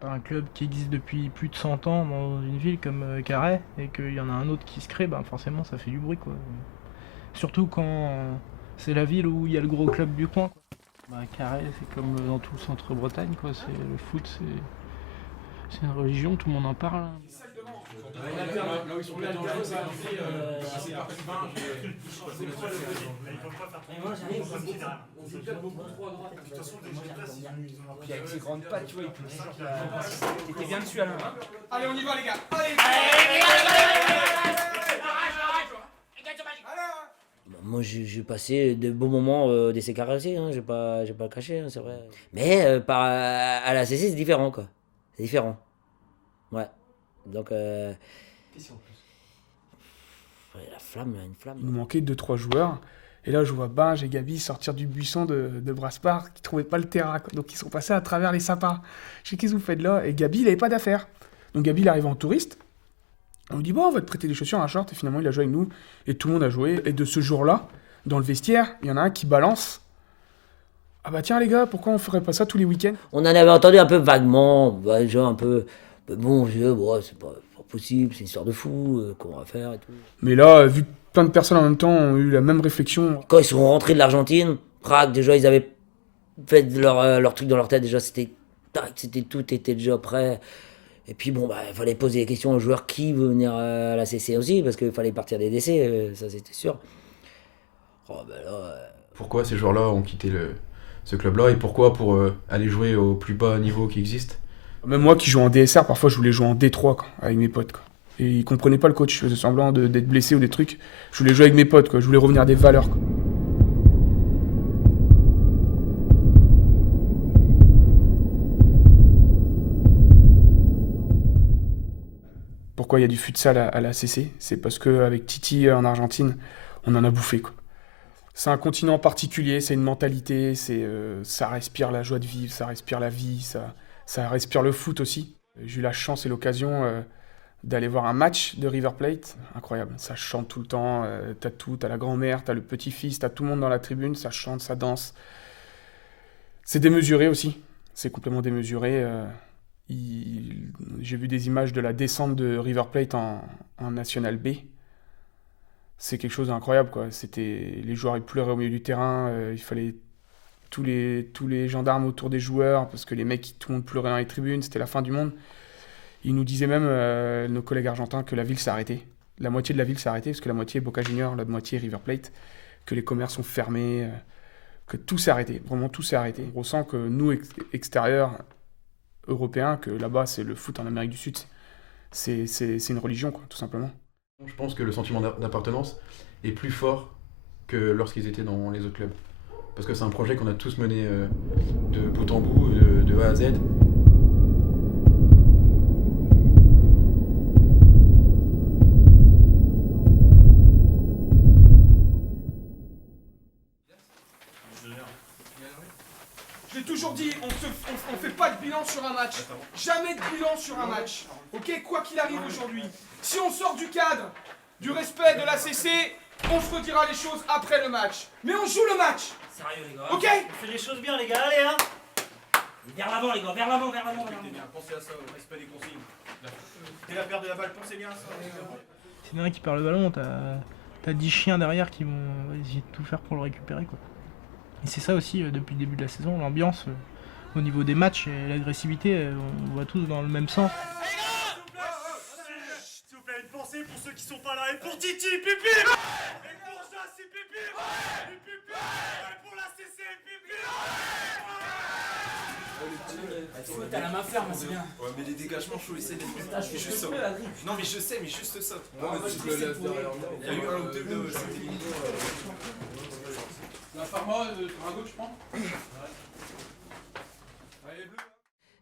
Quand t'as un club qui existe depuis plus de 100 ans dans une ville comme Carhaix et qu'il y en a un autre qui se crée, ben forcément ça fait du bruit quoi. Surtout quand c'est la ville où il y a le gros club du coin quoi. Bah, Carhaix c'est comme dans tout le centre-Bretagne quoi, le foot c'est une religion, tout le monde en parle, hein. Là où ils sont peut-être dangereux, c'est quand c'est parti 20. On joue peut-être beaucoup trop à droite. De toute façon, puis avec ses grandes pattes, tu vois, il peut toujours. T'étais bien dessus, Alain. Allez, on y va, les gars. Allez, Moi, j'ai passé de beaux moments d'essai carré aussi, hein, je vais pas le cacher, hein, c'est vrai. Mais à la CC, c'est différent, quoi. C'est différent. Ouais. Donc, ouais, la flamme, une flamme. Il nous manquait 2-3 joueurs. Et là, je vois Binge et Gabi sortir du buisson de Brasparts qui ne trouvaient pas le terrain, quoi. Donc, ils sont passés à travers les sapins. Je sais qu'est-ce que vous faites là. Et Gabi, il n'avait pas d'affaires. Donc, Gabi, il arrive en touriste. On lui dit, bon, on va te prêter des chaussures, un short. Et finalement, il a joué avec nous. Et tout le monde a joué. Et de ce jour-là, dans le vestiaire, il y en a un qui balance. Ah bah tiens, les gars, pourquoi on ferait pas ça tous les week-ends? On en avait entendu un peu vaguement, bah, genre un peu. Bon, c'est pas possible, c'est une histoire de fou, qu'on va faire et tout. Mais là, vu que plein de personnes en même temps ont eu la même réflexion. Quand ils sont rentrés de l'Argentine, Prague, déjà, ils avaient fait leur truc dans leur tête, déjà, tout était déjà prêt. Et puis, bon, bah, il fallait poser les questions aux joueurs qui veut venir à la CC aussi, parce qu'il fallait partir des décès, ça c'était sûr. Oh, bah là. Pourquoi ces joueurs-là ont quitté ce club-là et pourquoi pour aller jouer au plus bas niveau qui existe? Même moi qui joue en DSR, parfois je voulais jouer en D3 quoi, avec mes potes. Quoi. Et ils comprenaient pas le coach, je faisais semblant d'être blessé ou des trucs. Je voulais jouer avec mes potes, quoi. Je voulais revenir à des valeurs. Quoi. Pourquoi il y a du futsal à la CC? C'est parce qu'avec Titi en Argentine, on en a bouffé. Quoi. C'est un continent particulier, c'est une mentalité, ça respire la joie de vivre, ça respire la vie, ça respire le foot aussi. J'ai eu la chance et l'occasion d'aller voir un match de River Plate. Incroyable, ça chante tout le temps, t'as tout, t'as la grand-mère, t'as le petit-fils, t'as tout le monde dans la tribune, ça chante, ça danse. C'est démesuré aussi, c'est complètement démesuré. J'ai vu des images de la descente de River Plate en National B. C'est quelque chose d'incroyable, quoi. Les joueurs ils pleuraient au milieu du terrain, il fallait tous les gendarmes autour des joueurs parce que les mecs, tout le monde pleurait dans les tribunes, c'était la fin du monde. Ils nous disaient même, nos collègues argentins, que la ville s'est arrêtée. La moitié de la ville s'est arrêtée parce que la moitié est Boca Juniors, l'autre moitié est River Plate, que les commerces sont fermés, que tout s'est arrêté, vraiment tout s'est arrêté. On ressent que nous, extérieurs, européens, que là-bas, c'est le foot en Amérique du Sud, c'est une religion, quoi, tout simplement. Je pense que le sentiment d'appartenance est plus fort que lorsqu'ils étaient dans les autres clubs. Parce que c'est un projet qu'on a tous mené de bout en bout, de A à Z. Je l'ai toujours dit, on fait pas de bilan sur un match. Jamais de bilan sur un match. Ok, quoi qu'il arrive aujourd'hui. Si on sort du cadre, du respect de la CC, on se redira les choses après le match. Mais on joue le match. Sérieux les gars. Ok. On fait les choses bien les gars, allez hein. Vers l'avant les gars, vers l'avant. Pensez à ça, au respect des consignes. Dès la perte de la balle, pensez bien à ça. S'il y en a un qui perd le ballon, t'as 10 chiens derrière qui vont essayer de tout faire pour le récupérer quoi. Et c'est ça aussi depuis le début de la saison, l'ambiance au niveau des matchs et l'agressivité, on va tous dans le même sens. S'il vous plaît, une pensée pour ceux qui sont pas là et pour Titi, Pipi. Et pour Jas, et Pipi. Et Pipi. Et pour la CC, Pipi. T'as la main ferme, c'est bien. Ouais, mais les dégagements chauds, essaie d'être juste ça. Là, Non, mais je sais, mais juste ça. tu le laisses derrière. Il y a eu un ou deux, c'était limite. La pharma, Drago, je prends.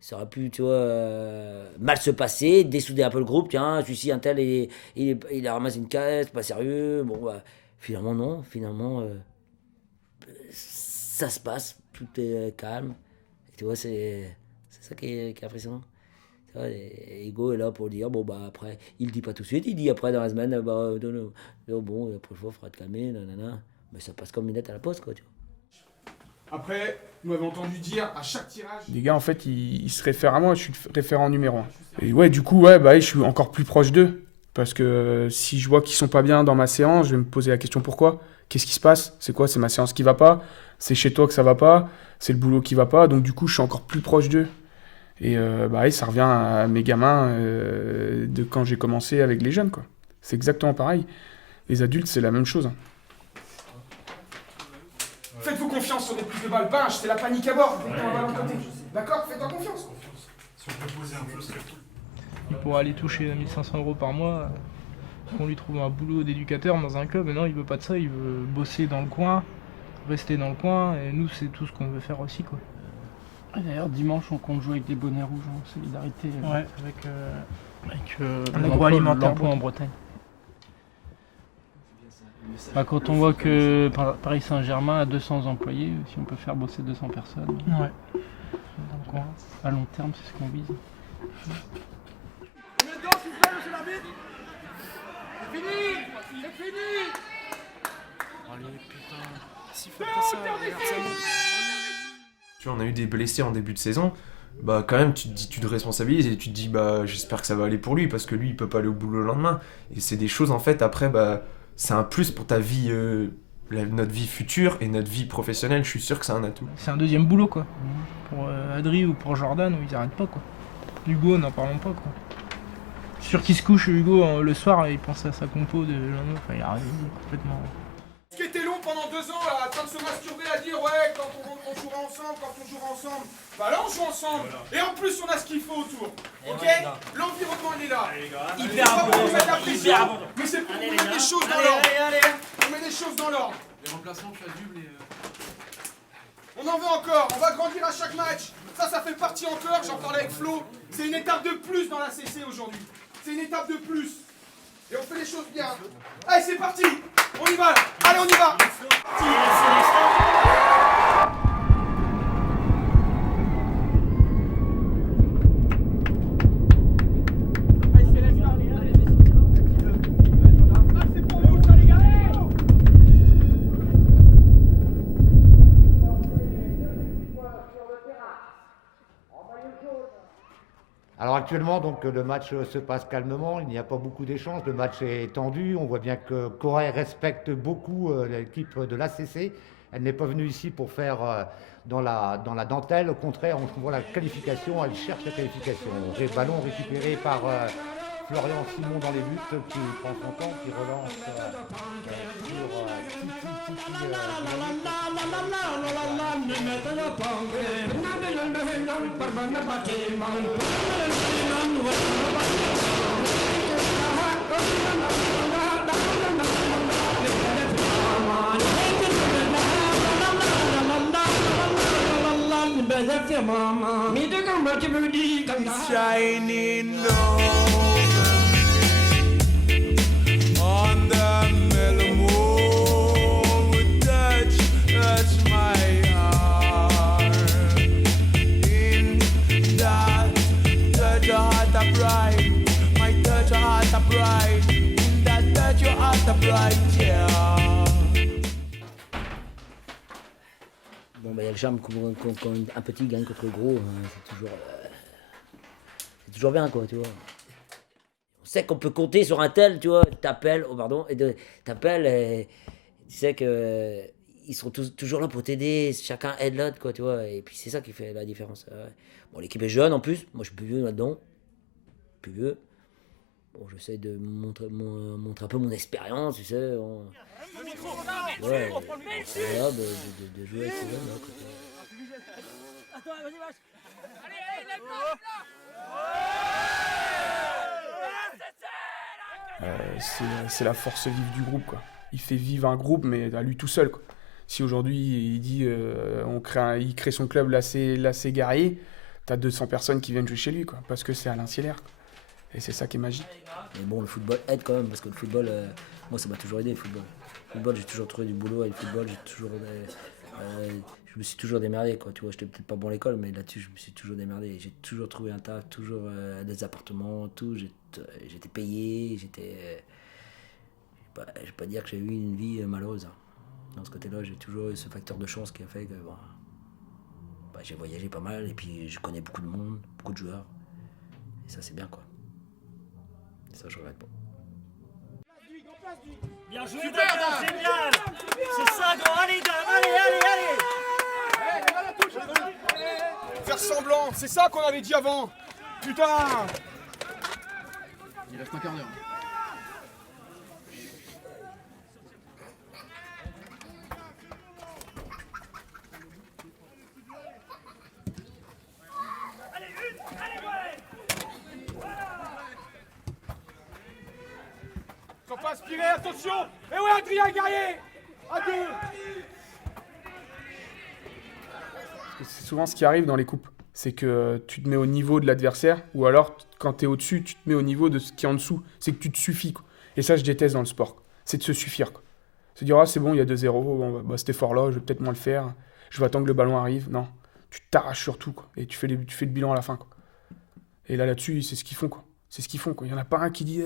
Ça aurait pu, tu vois, mal se passer, dessouder un peu le groupe. Tiens, celui-ci, un tel, il a ramassé une caisse, pas sérieux. Bon, bah, finalement, non. Finalement, ça se passe, tout est calme. Et tu vois, c'est ça qui est impressionnant. Tu vois, et Hugo est là pour dire, bon, bah, après, il le dit pas tout de suite, il dit après dans la semaine, bah, bon, la prochaine fois, il faudra te calmer, nanana. Mais ça passe comme une lettre à la poste, quoi, tu vois. Après, vous m'avez entendu dire à chaque tirage. Les gars, en fait, ils se réfèrent à moi, je suis le référent numéro 1. Et ouais, du coup, ouais, bah, je suis encore plus proche d'eux. Parce que si je vois qu'ils sont pas bien dans ma séance, je vais me poser la question pourquoi. Qu'est-ce qui se passe? C'est quoi? C'est ma séance qui va pas? C'est chez toi que ça va pas? C'est le boulot qui va pas? Donc du coup, je suis encore plus proche d'eux. Et bah, ça revient à mes gamins de quand j'ai commencé avec les jeunes, quoi. C'est exactement pareil. Les adultes, c'est la même chose. Hein. Faites-vous confiance sur des prises de balles. Binge, c'est la panique à bord. Dès que t'as un ballon de côté. D'accord? Faites-toi confiance. Si on peut poser un peu, ce serait cool. Il pourrait aller toucher 1500 € par mois, qu'on lui trouve un boulot d'éducateur dans un club. Mais non, il veut pas de ça, il veut bosser dans le coin, rester dans le coin, et nous, c'est tout ce qu'on veut faire aussi, quoi. D'ailleurs, dimanche, on compte jouer avec des bonnets rouges en solidarité. Ouais, avec l'agroalimentaire l'emploi en Bretagne. Bah, quand on voit que Paris Saint-Germain a 200 employés, si on peut faire bosser 200 personnes, Ouais. donc, à long terme, c'est ce qu'on vise. C'est fini! C'est fini! Allez, putain. Si fait pas ça, regarde ça. Tu vois, on a eu des blessés en début de saison. Bah, quand même, tu te dis, tu te responsabilises et tu te dis, bah, j'espère que ça va aller pour lui parce que lui, il peut pas aller au boulot le lendemain. Et c'est des choses, en fait, après, bah, c'est un plus pour ta vie, notre vie future et notre vie professionnelle. Je suis sûr que c'est un atout. C'est un deuxième boulot, quoi. Pour Adri ou pour Jordan, où ils arrêtent pas, quoi. Hugo, n'en parlons pas, quoi. Sûr qu'il se couche, Hugo, le soir, il pense à sa compo de lendemain. Enfin, il arrive complètement. Ce qui était long pendant 2 ans, là, à train de se masturber, à dire ouais, quand on jouera ensemble, bah là on joue ensemble. Et en plus on a ce qu'il faut autour. Ok? L'environnement il est là. Il est pas pour nous mettre la pression, mais c'est pour nous mettre des choses dans l'ordre. On met des choses dans l'ordre. Les remplaçants, tu as double et. On en veut encore, on va grandir à chaque match. Ça fait partie encore, j'en parlais avec Flo. C'est une étape de plus dans la CC aujourd'hui. C'est une étape de plus. Et on fait les choses bien. Allez, c'est parti. On y va là. Allez, on y va. Alors actuellement, donc, le match se passe calmement, il n'y a pas beaucoup d'échanges, le match est tendu, on voit bien que Corée respecte beaucoup l'équipe de l'ACC. Elle n'est pas venue ici pour faire dans la dentelle, au contraire, on voit la qualification, elle cherche la qualification. Ballon récupéré par Florian Simon dans les buts, qui prend son temps, qui relance Shining on the mellow moon would touch my heart. In that touch your heart up right, my touch your heart up right. In that touch your heart up right, yeah. Bon, bah, il y a le charme quand un petit gagne contre le gros, hein, c'est toujours bien, quoi, tu vois. On sait qu'on peut compter sur un tel, tu vois, t'appelles, t'appelles et tu sais que ils sont toujours là pour t'aider, chacun aide l'autre, quoi, tu vois, et puis c'est ça qui fait la différence. Ouais. Bon, l'équipe est jeune en plus, moi je suis plus vieux là-dedans, plus vieux. Bon, j'essaie de montrer un peu mon expérience, tu sais. Ouais, voilà, de jouer avec ces jeunes là. Attends, vas-y, vache. Allez, lève-toi. C'est la force vive du groupe, quoi. Il fait vivre un groupe, mais à lui tout seul, quoi. Si aujourd'hui il dit il crée son club l'AC Guerrier, t'as 200 personnes qui viennent jouer chez lui, quoi, parce que c'est Alain Sieler. Et c'est ça qui est magique. Mais bon, le football aide quand même, parce que le football, moi ça m'a toujours aidé, le football. Le football, j'ai toujours trouvé du boulot avec le football, je me suis toujours démerdé, quoi. Tu vois, j'étais peut-être pas bon à l'école, mais là-dessus, je me suis toujours démerdé. J'ai toujours trouvé un taf, toujours des appartements, tout. J'étais payé, je vais pas dire que j'ai eu une vie malheureuse. Dans ce côté-là, j'ai toujours eu ce facteur de chance qui a fait que, bon, bah, j'ai voyagé pas mal et puis je connais beaucoup de monde, beaucoup de joueurs. Et ça, c'est bien, quoi. Et ça, je regrette pas. Bien joué, Dame, génial. C'est ça, gros. Allez, Dame, allez. Faire semblant, c'est ça qu'on avait dit avant. Putain. Il reste un quart d'heure. Faut pas aspirer, attention. Et ouais, Adrien Guerrier. À 2. C'est souvent ce qui arrive dans les coupes. C'est que tu te mets au niveau de l'adversaire, ou alors quand tu es au-dessus, tu te mets au niveau de ce qui est en dessous. C'est que tu te suffis, quoi. Et ça, je déteste dans le sport. C'est de se suffire, quoi. Se dire, ah, c'est bon, il y a 2-0, bon, bah, cet effort-là, je vais peut-être moins le faire. Je vais attendre que le ballon arrive. Non, tu t'arraches sur tout, quoi. Et tu fais le bilan à la fin, quoi. Et là-dessus, c'est ce qu'ils font, quoi. C'est ce qu'ils font, quoi. Il n'y en a pas un qui dit,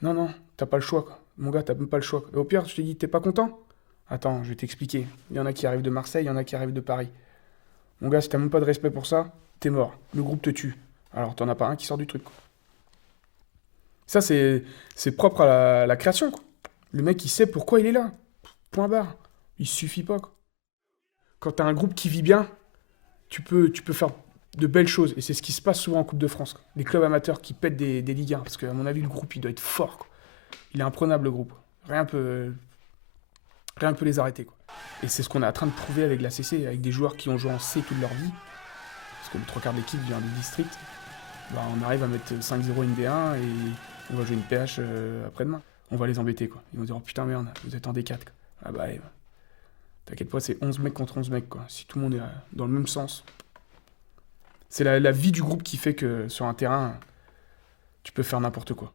non, t'as pas le choix, quoi. Mon gars, t'as même pas le choix. Et au pire, je te dis, t'es pas content? Attends, je vais t'expliquer. Il y en a qui arrivent de Marseille, il y en a qui arrivent de Paris. Mon gars, si t'as même pas de respect pour ça, t'es mort. Le groupe te tue. Alors t'en as pas un qui sort du truc, quoi. Ça, c'est propre à la création, quoi. Le mec, il sait pourquoi il est là. Point barre. Il suffit pas, quoi. Quand t'as un groupe qui vit bien, tu peux faire de belles choses. Et c'est ce qui se passe souvent en Coupe de France, quoi. Les clubs amateurs qui pètent des Ligue 1. Parce qu'à mon avis, le groupe, il doit être fort, quoi. Il est imprenable, le groupe. Rien peut les arrêter, quoi. Et c'est ce qu'on est en train de prouver avec la CC, avec des joueurs qui ont joué en C toute leur vie. Parce que le 3/4 de l'équipe vient du district. Bah, on arrive à mettre 5-0 une D1 et on va jouer une PH après-demain. On va les embêter, quoi. Ils vont dire, oh putain, merde, vous êtes en D4, quoi. Ah bah, t'inquiète pas, c'est 11 mecs contre 11 mecs, quoi. Si tout le monde est dans le même sens. C'est la vie du groupe qui fait que sur un terrain, tu peux faire n'importe quoi.